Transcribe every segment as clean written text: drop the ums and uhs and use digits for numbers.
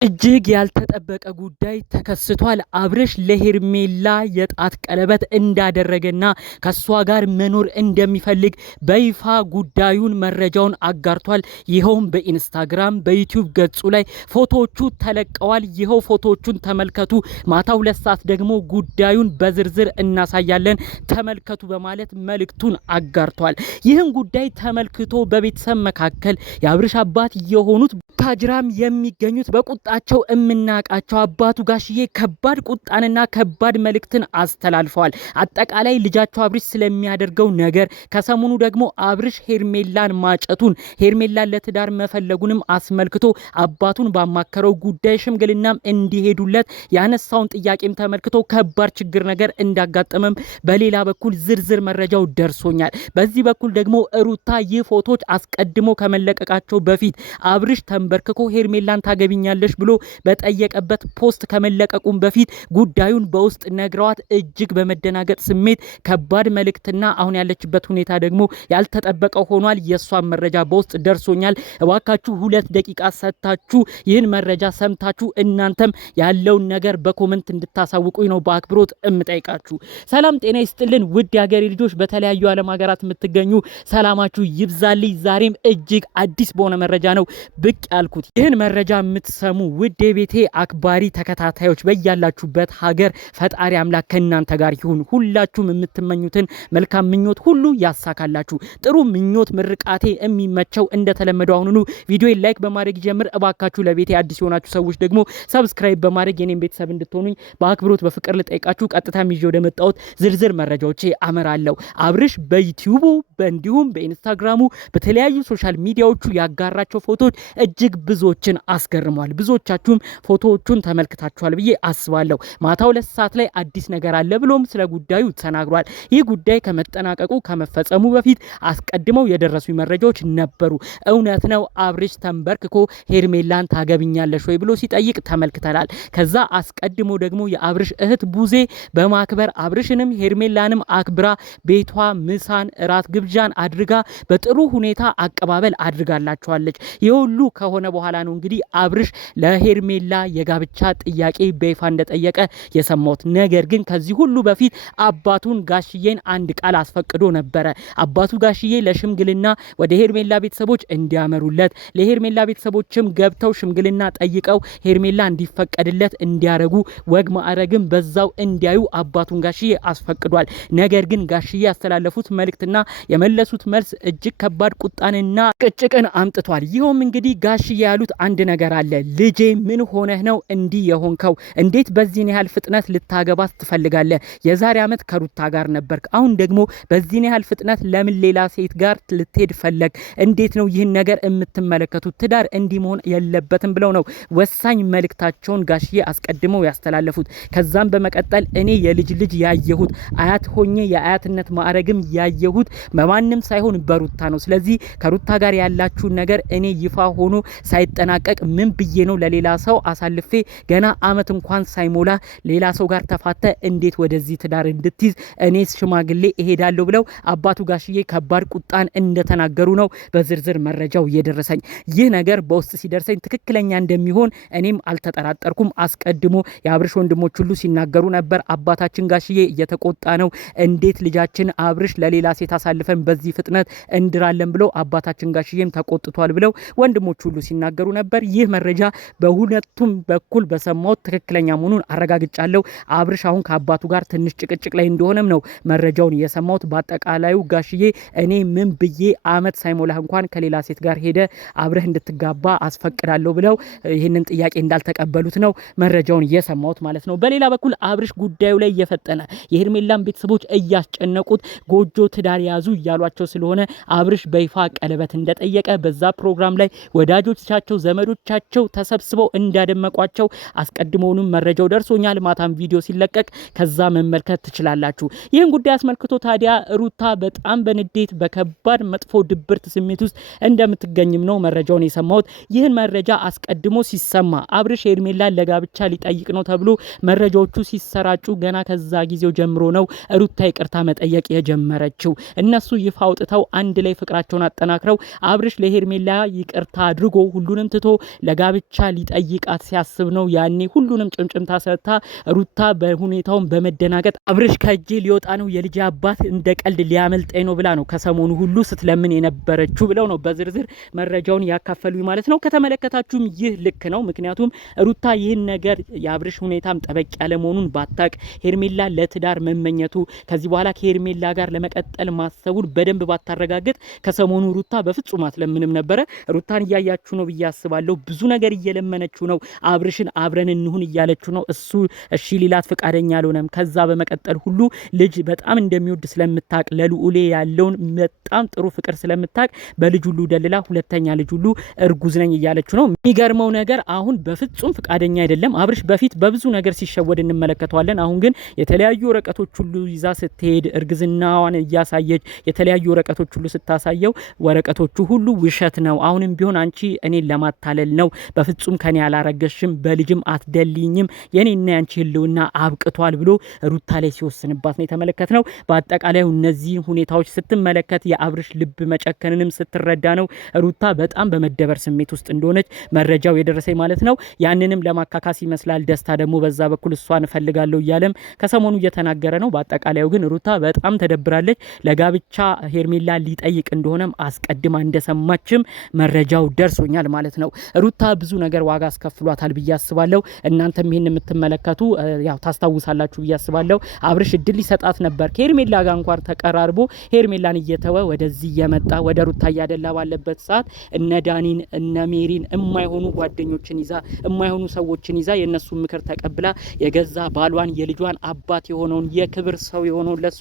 እጅግ ያልተጠበቀ ጉዳይ ተከስቷል። አብርሽ ለሄርሜላ የጣት ቀለበት እንዳደረገና ከሷ ጋር መኖር እንደሚፈልግ በይፋ ጉዳዩን መረጃውን አጋርቷል። ይኸውም በኢንስታግራም በዩቲዩብ ገጹ ላይ ፎቶዎቹ ተለቀዋል። ይኸው ፎቶዎቹን ተመልከቱ። ማታ 2 ሰዓት ደግሞ ጉዳዩን በዝርዝር እናሳያለን ተመልከቱ በማለት መልእክቱን አጋርቷል። ይህን ጉዳይ ተመልክቶ በቤተሰብ መካከል የአብርሽ አባት የሆኑት ታጅራም የሚገኙት በቁጣቸው እምናቃቸው አባቱ ጋሽዬ ከባድ ቁጣንና ከባድ መልእክትን አስተላልፈዋል። አጠቃላይ ልጃቸው አብርሽ ስለሚያደርገው ነገር ከሰሞኑ ደግሞ አብርሽ ሄርሜላን ማጨቱን ሄርሜላን ለትዳር መፈለጉንም አስመልክቶ አባቱን ባማከረው ጉዳይ ሽምግልናም እንዲሄዱለት ያነሳውን ጥያቄም ተመልክቶ ከባድ ችግር ነገር እንዳጋጠመም በሌላ በኩል ዝርዝር መረጃው ደርሶኛል። በዚህ በኩል ደግሞ ሩታ ይህ ፎቶች አስቀድሞ ከመለቀቃቸው በፊት አብርሽ በርክኮ ሄርሜላን ታገቢኛለሽ ብሎ በጠየቀበት ፖስት ከመለቀቁም በፊት ጉዳዩን በውስጥ ነግረዋት እጅግ በመደናገጥ ስሜት ከባድ መልእክትና አሁን ያለችበት ሁኔታ ደግሞ ያልተጠበቀው ሆኗል። የሷን መረጃ በውስጥ ደርሶኛል። እባካችሁ 2 ደቂቃ ሰጥታችሁ ይህን መረጃ ሰምታችሁ እናንተም ያለውን ነገር በኮሜንት እንድታሳውቁኝ ነው በአክብሮት እምጠይቃችሁ። ሰላም ጤና ይስጥልን ውድ የሀገሬ ልጆች፣ በተለያዩ ዓለም ሀገራት የምትገኙ ሰላማችሁ ይብዛልኝ። ዛሬም እጅግ አዲስ በሆነ መረጃ ነው ብቅ ያልኩት። ይህን መረጃ የምትሰሙ ውድ የቤቴ አክባሪ ተከታታዮች በያላችሁበት ሀገር ፈጣሪ አምላክ ከእናንተ ጋር ይሁን። ሁላችሁም የምትመኙትን መልካም ምኞት ሁሉ ያሳካላችሁ። ጥሩ ምኞት ምርቃቴ የሚመቸው እንደተለመደው አሁኑኑ ቪዲዮ ላይክ በማድረግ ጀምር። እባካችሁ ለቤቴ አዲስ የሆናችሁ ሰዎች ደግሞ ሰብስክራይብ በማድረግ የኔን ቤተሰብ እንድትሆኑኝ በአክብሮት በፍቅር ልጠይቃችሁ ቀጥታ ይዤ ወደ መጣሁት ዝርዝር መረጃዎቼ አመራለሁ። አብርሽ በዩቲዩቡ እንዲሁም በኢንስታግራሙ በተለያዩ ሶሻል ሚዲያዎቹ ያጋራቸው ፎቶዎች እጅግ ብዙዎችን አስገርሟል። ብዙዎቻችሁም ፎቶዎቹን ተመልክታችኋል ብዬ አስባለሁ። ማታ 2 ሰዓት ላይ አዲስ ነገር አለ ብሎም ስለ ጉዳዩ ተናግሯል። ይህ ጉዳይ ከመጠናቀቁ ከመፈጸሙ በፊት አስቀድመው የደረሱ መረጃዎች ነበሩ። እውነት ነው አብርሽ ተንበርክኮ ሄርሜላን ታገብኛለሽ ወይ ብሎ ሲጠይቅ ተመልክተናል። ከዛ አስቀድሞ ደግሞ የአብርሽ እህት ቡዜ በማክበር አብርሽንም ሄርሜላንም አክብራ ቤቷ ምሳን እራት ግብዣን አድርጋ በጥሩ ሁኔታ አቀባበል አድርጋላቸዋለች። የሁሉ ከሆነ በኋላ ነው እንግዲህ አብርሽ ለሄርሜላ የጋብቻ ጥያቄ በይፋ እንደጠየቀ የሰማሁት። ነገር ግን ከዚህ ሁሉ በፊት አባቱን ጋሽዬን አንድ ቃል አስፈቅዶ ነበረ። አባቱ ጋሽዬ ለሽምግልና ወደ ሄርሜላ ቤተሰቦች እንዲያመሩለት ለሄርሜላ ቤተሰቦችም ገብተው ሽምግልና ጠይቀው ሄርሜላ እንዲፈቀድለት እንዲያረጉ ወግ ማዕረግም በዛው እንዲያዩ አባቱን ጋሽዬ አስፈቅዷል። ነገር ግን ጋሽዬ ያስተላለፉት መልእክትና የመለሱት መልስ እጅግ ከባድ ቁጣንና ቅጭቅን አምጥቷል። ይኸውም እንግዲህ ጋሽዬ ያሉት አንድ ነገር አለ። ልጄ ምን ሆነህ ነው እንዲህ የሆንከው? እንዴት በዚህን ያህል ፍጥነት ልታገባት ትፈልጋለህ? የዛሬ ዓመት ከሩታ ጋር ነበርክ፣ አሁን ደግሞ በዚህን ያህል ፍጥነት ለምን ሌላ ሴት ጋር ልትሄድ ፈለግ? እንዴት ነው ይህን ነገር የምትመለከቱት? ትዳር እንዲህ መሆን የለበትም ብለው ነው ወሳኝ መልእክታቸውን ጋሽዬ አስቀድመው ያስተላለፉት። ከዛም በመቀጠል እኔ የልጅ ልጅ ያየሁት አያት ሆኜ የአያትነት ማዕረግም ያየሁት በማንም ሳይሆን በሩታ ነው። ስለዚህ ከሩታ ጋር ያላችሁን ነገር እኔ ይፋ ሆኖ ሳይጠናቀቅ ምን ብዬ ነው ለሌላ ሰው አሳልፌ ገና አመት እንኳን ሳይሞላ ሌላ ሰው ጋር ተፋተ እንዴት ወደዚህ ትዳር እንድትይዝ እኔስ ሽማግሌ እሄዳለሁ ብለው አባቱ ጋሽዬ ከባድ ቁጣን እንደተናገሩ ነው በዝርዝር መረጃው እየደረሰኝ። ይህ ነገር በውስጥ ሲደርሰኝ ትክክለኛ እንደሚሆን እኔም አልተጠራጠርኩም። አስቀድሞ የአብርሽ ወንድሞች ሁሉ ሲናገሩ ነበር። አባታችን ጋሽዬ እየተቆጣ ነው፣ እንዴት ልጃችን አብርሽ ለሌላ ሴት አሳልፈን በዚህ ፍጥነት እንድራለን ብለው አባታችን ጋሽዬም ተቆጥቷል ብለው ወንድሞች ሁሉ ሲናገሩ ነበር። ይህ መረጃ በሁለቱም በኩል በሰማሁት ትክክለኛ መሆኑን አረጋግጫለሁ። አብርሽ አሁን ከአባቱ ጋር ትንሽ ጭቅጭቅ ላይ እንደሆነም ነው መረጃውን የሰማሁት። በአጠቃላዩ ጋሽዬ እኔ ምን ብዬ አመት ሳይሞላህ እንኳን ከሌላ ሴት ጋር ሄደ አብረህ እንድትጋባ አስፈቅዳለሁ ብለው ይህንን ጥያቄ እንዳልተቀበሉት ነው መረጃውን የሰማሁት ማለት ነው። በሌላ በኩል አብርሽ ጉዳዩ ላይ እየፈጠነ የሄርሜላን ቤተሰቦች እያስጨነቁት ጎጆ ትዳር ያዙ እያሏቸው ስለሆነ አብርሽ በይፋ ቀለበት እንደጠየቀ በዛ ፕሮግራም ላይ ወዳጆቻቸው ዘመዶቻቸው ተሰብስበው እንዳደመቋቸው አስቀድሞውንም መረጃው ደርሶኛል። ማታም ቪዲዮ ሲለቀቅ ከዛ መመልከት ትችላላችሁ። ይህን ጉዳይ አስመልክቶ ታዲያ ሩታ በጣም በንዴት በከባድ መጥፎ ድብርት ስሜት ውስጥ እንደምትገኝም ነው መረጃውን የሰማሁት። ይህን መረጃ አስቀድሞ ሲሰማ አብርሽ ሄርሜላን ለጋብቻ ሊጠይቅ ነው ተብሎ መረጃዎቹ ሲሰራጩ ገና ከዛ ጊዜው ጀምሮ ነው ሩታ ይቅርታ መጠየቅ የጀመረችው። እነሱ ይፋ አውጥተው አንድ ላይ ፍቅራቸውን አጠናክረው አብርሽ ለሄርሜላ ይቅርታ አድርጎ ሁሉንም ትቶ ለጋብቻ ሊጠይቃት ሲያስብ ነው ያኔ ሁሉንም ጭምጭምታ ሰጥታ ሩታ በሁኔታውን በመደናገጥ አብርሽ ከእጄ ሊወጣ ነው የልጅ አባት እንደ ቀልድ ሊያመልጠኝ ነው ብላ ነው ከሰሞኑ ሁሉ ስትለምን የነበረችው ብለው ነው በዝርዝር መረጃውን ያካፈሉኝ ማለት ነው። ከተመለከታችሁም ይህ ልክ ነው። ምክንያቱም ሩታ ይህን ነገር የአብርሽ ሁኔታም ጠበቅ ያለ መሆኑን ባታቅ ሄርሜላ ለትዳር መመኘቱ ከዚህ በኋላ ከሄርሜላ ጋር ለመቀጠል ማሰቡን በደንብ ባታረጋግጥ ከሰሞኑ ሩታ በፍጹም አትለምንም ነበረ። ሩታን እያያችሁ ነው ብዬ አስባለሁ። ብዙ ነገር እየለመነችው ነው። አብርሽን አብረን እንሁን እያለችው ነው። እሱ እሺ ሊላት ፈቃደኛ አልሆነም። ከዛ በመቀጠል ሁሉ ልጅ በጣም እንደሚወድ ስለምታቅ ለልዑሌ ያለውን በጣም ጥሩ ፍቅር ስለምታቅ በልጅ ሁሉ ደልላ ሁለተኛ ልጅ ሁሉ እርጉዝ ነኝ እያለችው ነው። የሚገርመው ነገር አሁን በፍጹም ፈቃደኛ አይደለም። አብርሽ በፊት በብዙ ነገር ሲሸወድ እንመለከተዋለን። አሁን ግን የተለያዩ ወረቀቶች ሁሉ ይዛ ስትሄድ እርግዝናዋን እያሳየች የተለያዩ ወረቀቶች ሁሉ ስታሳየው ወረቀቶቹ ሁሉ ውሸት ነው፣ አሁንም ቢሆን አንቺ እኔን ለማታለል ነው፣ በፍጹም ከኔ አላረገሽም፣ በልጅም አትደልኝም፣ የኔና ያንቺ ህልውና አብቅቷል ብሎ ሩታ ላይ ሲወስንባት ነው የተመለከትነው። በአጠቃላይ እነዚህ ሁኔታዎች ስትመለከት የአብርሽ ልብ መጨከንንም ስትረዳ ነው ሩታ በጣም በመደበር ስሜት ውስጥ እንደሆነች መረጃው የደረሰኝ ማለት ነው። ያንንም ለማካካስ ይመስላል ደስታ ደግሞ በዛ በኩል እሷን እፈልጋለሁ እያለም ከሰሞኑ እየተናገረ ነው። በአጠቃላዩ ግን ሩታ በጣም ተደብራለች። ለጋብቻ ሄርሜላ ሊጠይቅ እንደሆነም አስቀድማ እንደሰማችም መረጃው ደርሶኛል ማለት ነው። ሩታ ብዙ ነገር ዋጋ አስከፍሏታል ብዬ አስባለሁ። እናንተም ይሄን የምትመለከቱ ያው ታስታውሳላችሁ ብዬ አስባለሁ። አብርሽ እድል ሊሰጣት ነበር ከሄርሜላ ጋር እንኳን ተቀራርቦ ሄርሜላን እየተወ ወደዚህ እየመጣ ወደ ሩታ እያደላ ባለበት ሰዓት እነ ዳኒን እነ ሜሪን የማይሆኑ ጓደኞችን ይዛ የማይሆኑ ሰዎችን ይዛ የነሱ ምክር ተቀብላ የገዛ ባሏን የልጇን አባት የሆነውን የክብር ሰው የሆነውን ለሷ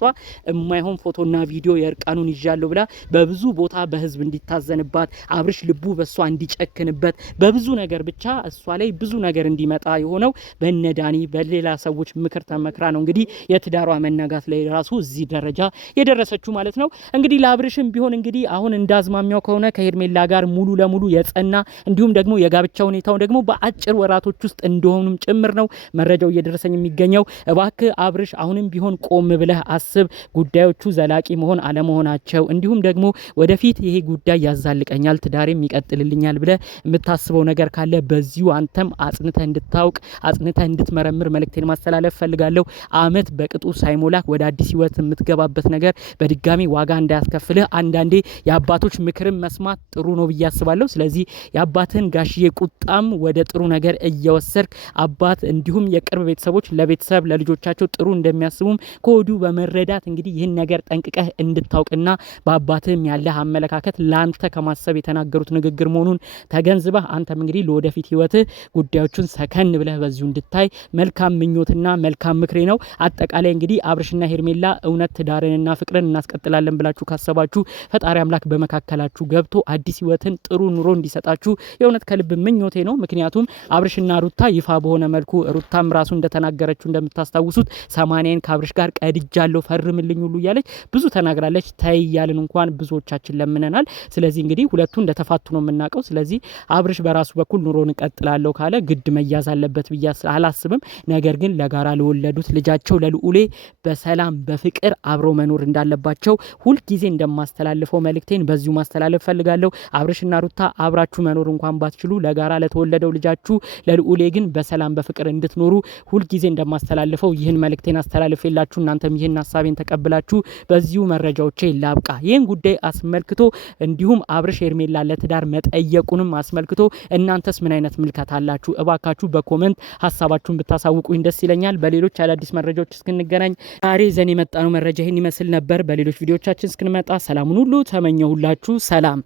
የማይሆን ፎቶና ቪዲዮ የእርቃኑን ይዣለሁ ብላ በብዙ ቦታ በህዝብ እንዲታዘንባት አብርሽ ልቡ በሷ እንዲጨክንበት በብዙ ነገር ብቻ እሷ ላይ ብዙ ነገር እንዲመጣ የሆነው በነ ዳኒ በሌላ ሰዎች ምክር ተመክራ ነው እንግዲህ የትዳሯ መናጋት ላይ ራሱ እዚህ ደረጃ የደረሰችው ማለት ነው። እንግዲህ ለአብርሽም ቢሆን እንግዲህ አሁን እንዳዝማሚያው ከሆነ ከሄርሜላ ጋር ሙሉ ለሙሉ የጸና እንዲሁም ደግሞ የጋብቻ ሁኔታው ደግሞ በአጭር ወራቶች ውስጥ እንደሆኑም ጭምር ነው መረጃው እየደረሰኝ የሚገኘው። እባክህ አብርሽ አሁንም ቢሆን ቆም ብለህ አስብ። ጉዳዮቹ ዘላቂ መሆን አለመሆናቸው እንዲሁም ደግሞ ወደፊት ይሄ ጉዳይ ያዛልቀኛል ትዳሬም ይቀጥልልኛል ብለህ የምታስበው ነገር ካለ በዚሁ አንተም አጽንተህ እንድታውቅ አጽንተህ እንድትመረምር መልእክቴን ማስተላለፍ ፈልጋለሁ። አመት በቅጡ ሳይሞላክ ወደ አዲስ ህይወት የምትገባበት ነገር በድጋሚ ዋጋ እንዳያስከፍልህ አንዳንዴ የአባቶች ምክርም መስማት ጥሩ ነው ብዬ አስባለሁ። ስለዚህ የአባትህን ጋሽዬ ቁጣም ወደ ጥሩ ነገር እየወሰድክ አባት እንዲሁም የቅርብ ቤተሰቦች ለቤተሰብ ለልጆቻቸው ጥሩ እንደሚያስቡም ከወዲሁ በመረዳት እንግዲህ ይህን ነገር ጠንቅቀህ እንድታውቅና በአባትህም ያለህ አመለካከት ለአንተ ከማሰብ የተናገሩት ንግግር መሆኑን ተገንዝበህ አንተም እንግዲህ ለወደፊት ህይወትህ ጉዳዮቹን ሰከን ብለህ በዚሁ እንድታይ መልካም ምኞትና መልካም ምክሬ ነው። አጠቃላይ እንግዲህ አብርሽና ሄርሜላ እውነት ትዳርንና ፍቅርን እናስቀጥላለን ብላችሁ ካሰባችሁ ፈጣሪ አምላክ በመካከላችሁ ገብቶ አዲስ ህይወትን ጥሩ ኑሮ እንዲሰጣችሁ የእውነት ከልብ ምኞቴ ነው። ምክንያቱም አብርሽና ሩታ ይፋ በሆነ መልኩ ሩታም ራሱ እንደተናገረችው እንደምታስታውሱት 80ን ከአብርሽ ጋር ቀድጃለሁ ፈርምልኝ ሁሉ እያለች ብዙ ተናግራለች። ታይ እያልን እንኳን ብዙዎቻችን ለምነናል። ስለዚህ እንግዲህ ሁለቱ እንደተፋቱ ነው የምናውቀው። ስለዚህ አብርሽ በራሱ በኩል ኑሮን እቀጥላለሁ ካለ ግድ መያዝ አለበት ብዬ አላስብም። ነገር ግን ለጋራ ለወለዱት ልጃቸው ለልዑሌ በሰላም በፍቅር አብሮ መኖር እንዳለባቸው ሁልጊዜ እንደማስተላልፈው መልእክቴን በዚሁ ማስተላለፍ ፈልጋለሁ። አብርሽና ሩታ አብራችሁ መኖር እንኳን ባትችሉ ለጋራ ለተወለደው ልጃችሁ ለልዑሌ ግን በሰላም በፍቅር እንድትኖሩ ሁልጊዜ እንደማስተላልፈው ይህን መልእክቴን አስተላልፌላችሁ እናንተም ይህን ሀሳቤን ተቀብላችሁ በዚሁ መረጃዎቼ ላብቃ። ይህን ጉዳይ አስመልክቶ እንዲሁም አብርሽ ሄርሜላ ለትዳር መጠየቁንም አስመልክቶ እናንተስ ምን አይነት ምልከታ አላችሁ? እባካችሁ በኮመንት ሀሳባችሁን ብታሳውቁኝ ደስ ይለኛል። በሌሎች አዳዲስ መረጃዎች እስክንገናኝ ዛሬ ዘን የመጣነው መረጃ ይህን ይመስል ነበር። በሌሎች ቪዲዮቻችን እስክንመጣ ሰላሙን ሁሉ ተመኘሁላችሁ። ሰላም